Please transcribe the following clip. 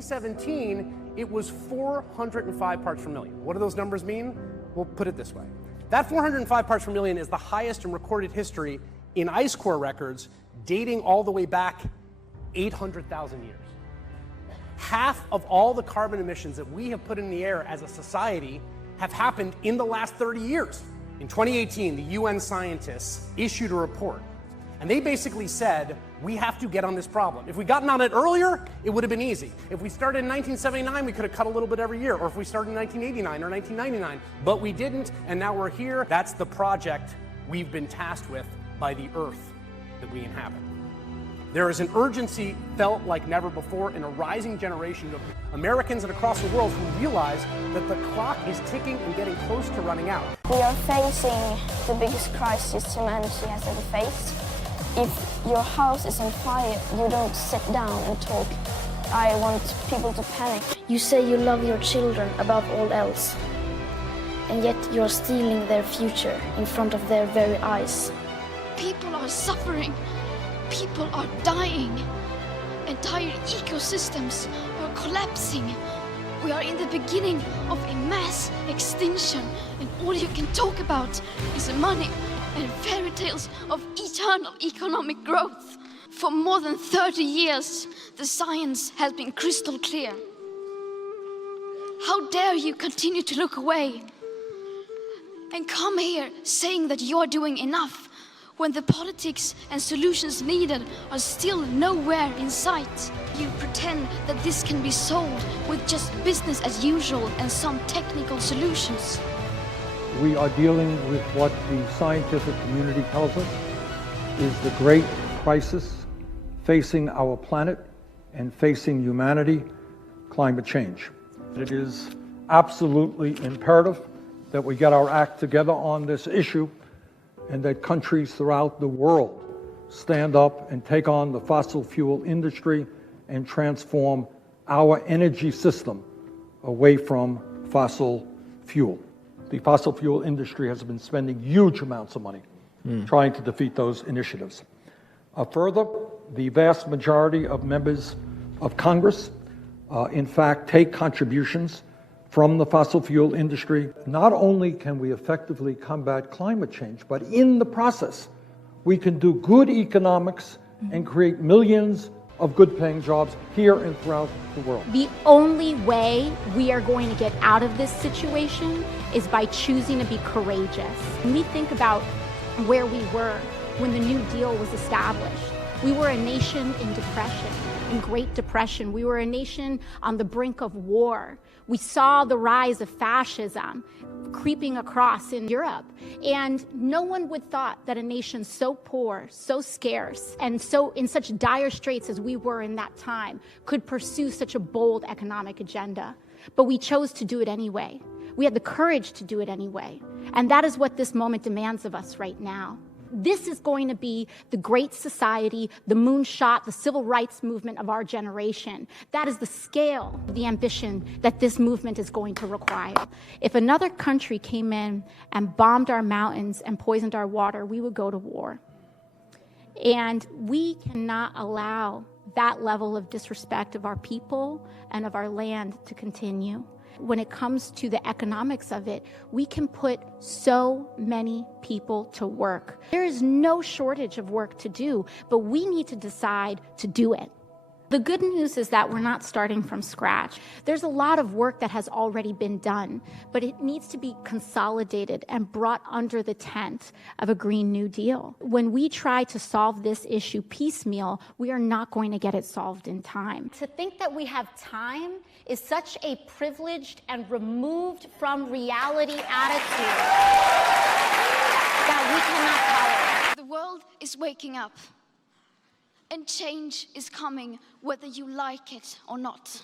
2017, it was 405 parts per million. What do those numbers mean? We'll put it this way. That 405 parts per million is the highest in recorded history in ice core records, dating all the way back 800,000 years. Half of all the carbon emissions that we have put in the air as a society have happened in the last 30 years. In 2018, the UN scientists issued a report, and they basically said, we have to get on this problem. If we'd gotten on it earlier, it would have been easy. If we started in 1979, we could have cut a little bit every year, or if we started in 1989 or 1999, but we didn't, and now we're here. That's the project we've been tasked with by the Earth that we inhabit. There is an urgency felt like never before in a rising generation of Americans and across the world who realize that the clock is ticking and getting close to running out. We are facing the biggest crisis humanity has ever faced. If your house is on fire, you don't sit down and talk. I want people to panic. You say you love your children above all else, and yet you're stealing their future in front of their very eyes. People are suffering. People are dying. Entire ecosystems are collapsing. We are in the beginning of a mass extinction, and all you can talk about is money and fairy tales of eternal economic growth. For more than 30 years, the science has been crystal clear. How dare you continue to look away and come here saying that you're doing enough when the politics and solutions needed are still nowhere in sight. You pretend that this can be solved with just business as usual and some technical solutions. We are dealing with what the scientific community tells us is the great crisis facing our planet and facing humanity, climate change. It is absolutely imperative that we get our act together on this issue, and that countries throughout the world stand up and take on the fossil fuel industry and transform our energy system away from fossil fuel. The fossil fuel industry has been spending huge amounts of money trying to defeat those initiatives. Further, the vast majority of members of Congress, in fact, take contributions from the fossil fuel industry. Not only can we effectively combat climate change, but in the process, we can do good economics and create millions of good-paying jobs here and throughout the world. The only way we are going to get out of this situation is by choosing to be courageous. When we think about where we were when the New Deal was established, we were a nation in depression, in Great Depression. We were a nation on the brink of war. We saw the rise of fascism creeping across in Europe. And no one would thought that a nation so poor, so scarce, and so in such dire straits as we were in that time could pursue such a bold economic agenda. But we chose to do it anyway. We had the courage to do it anyway. And that is what this moment demands of us right now. This is going to be the great society, the moonshot, the civil rights movement of our generation. That is the scale of the ambition that this movement is going to require. If another country came in and bombed our mountains and poisoned our water, we would go to war. And we cannot allow that level of disrespect of our people and of our land to continue. When it comes to the economics of it, we can put so many people to work. There is no shortage of work to do, but we need to decide to do it. The good news is that we're not starting from scratch. There's a lot of work that has already been done, but it needs to be consolidated and brought under the tent of a Green New Deal. When we try to solve this issue piecemeal, we are not going to get it solved in time. To think that we have time is such a privileged and removed from reality attitude that we cannot tolerate. The world is waking up, and change is coming whether you like it or not.